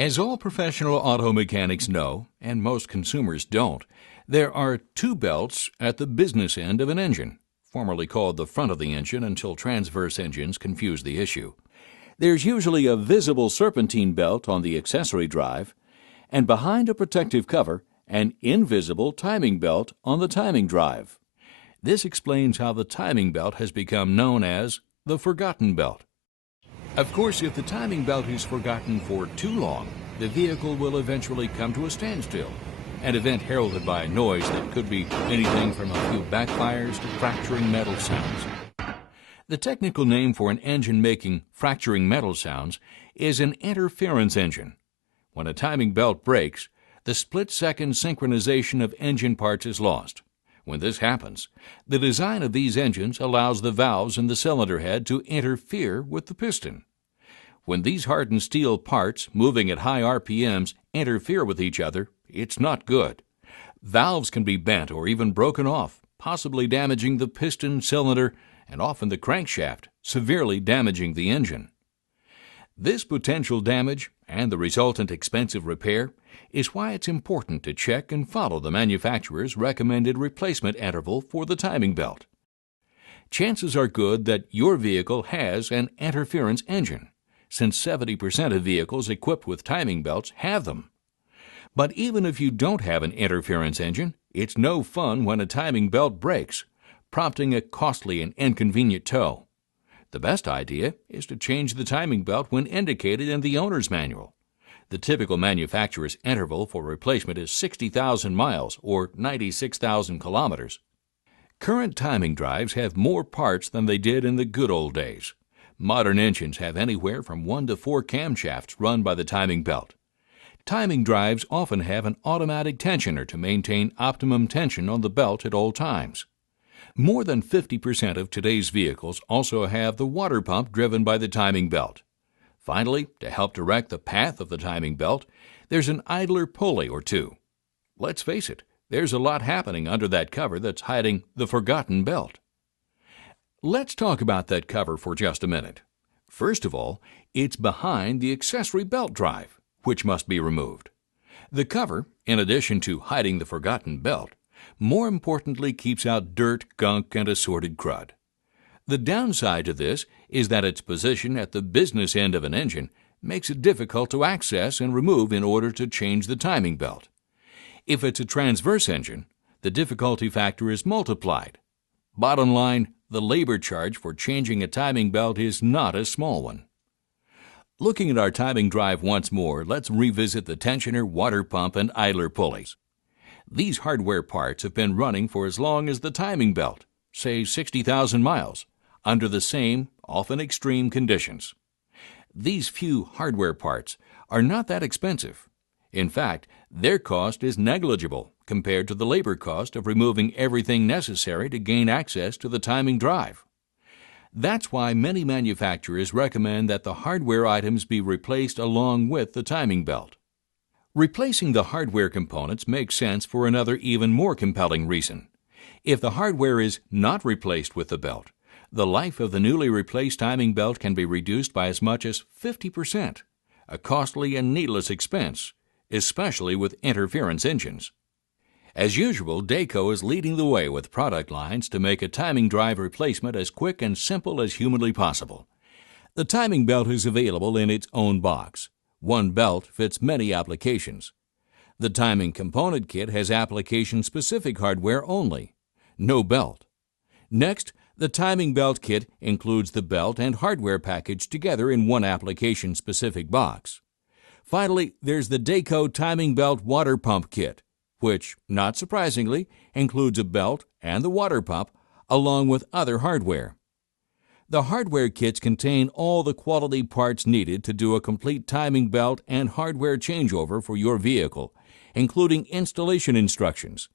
As all professional auto mechanics know, and most consumers don't, there are two belts at the business end of an engine, formerly called the front of the engine until transverse engines confused the issue. There's usually a visible serpentine belt on the accessory drive, and behind a protective cover, an invisible timing belt on the timing drive. This explains how the timing belt has become known as the forgotten belt. Of course, if the timing belt is forgotten for too long, the vehicle will eventually come to a standstill, an event heralded by a noise that could be anything from a few backfires to fracturing metal sounds. The technical name for an engine making fracturing metal sounds is an interference engine. When a timing belt breaks, the split-second synchronization of engine parts is lost. When this happens, the design of these engines allows the valves in the cylinder head to interfere with the piston. When these hardened steel parts, moving at high RPMs, interfere with each other, it's not good. Valves can be bent or even broken off, possibly damaging the piston, cylinder, and often the crankshaft, severely damaging the engine. This potential damage and the resultant expensive repair is why it's important to check and follow the manufacturer's recommended replacement interval for the timing belt. Chances are good that your vehicle has an interference engine, since 70% of vehicles equipped with timing belts have them. But even if you don't have an interference engine, it's no fun when a timing belt breaks, prompting a costly and inconvenient tow. The best idea is to change the timing belt when indicated in the owner's manual. The typical manufacturer's interval for replacement is 60,000 miles or 96,000 kilometers. Current timing drives have more parts than they did in the good old days. Modern engines have anywhere from 1 to 4 camshafts run by the timing belt. Timing drives often have an automatic tensioner to maintain optimum tension on the belt at all times. More than 50% of today's vehicles also have the water pump driven by the timing belt. Finally, to help direct the path of the timing belt, there's an idler pulley or two. Let's face it, there's a lot happening under that cover that's hiding the forgotten belt. Let's talk about that cover for just a minute. First of all, it's behind the accessory belt drive, which must be removed. The cover, in addition to hiding the forgotten belt, more importantly keeps out dirt, gunk, and assorted crud. The downside to this is that its position at the business end of an engine makes it difficult to access and remove in order to change the timing belt. If it's a transverse engine, the difficulty factor is multiplied. Bottom line, the labor charge for changing a timing belt is not a small one. Looking at our timing drive once more, let's revisit the tensioner, water pump, and idler pulleys. These hardware parts have been running for as long as the timing belt, say 60,000 miles, under the same, often extreme conditions. These few hardware parts are not that expensive. In fact, their cost is negligible compared to the labor cost of removing everything necessary to gain access to the timing drive. That's why many manufacturers recommend that the hardware items be replaced along with the timing belt. Replacing the hardware components makes sense for another even more compelling reason. If the hardware is not replaced with the belt, the life of the newly replaced timing belt can be reduced by as much as 50%, a costly and needless expense, especially with interference engines. As usual, Dayco is leading the way with product lines to make a timing drive replacement as quick and simple as humanly possible. The timing belt is available in its own box. One belt fits many applications. The timing component kit has application-specific hardware only. No belt. Next, the timing belt kit includes the belt and hardware package together in one application-specific box. Finally, there's the Dayco timing belt water pump kit, which, not surprisingly, includes a belt and the water pump, along with other hardware. The hardware kits contain all the quality parts needed to do a complete timing belt and hardware changeover for your vehicle, including installation instructions.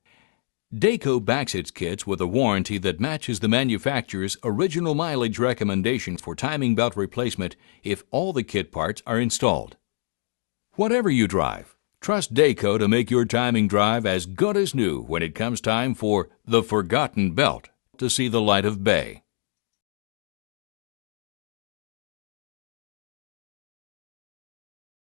Dayco backs its kits with a warranty that matches the manufacturer's original mileage recommendations for timing belt replacement if all the kit parts are installed. Whatever you drive, trust Dayco to make your timing drive as good as new when it comes time for the forgotten belt to see the light of day.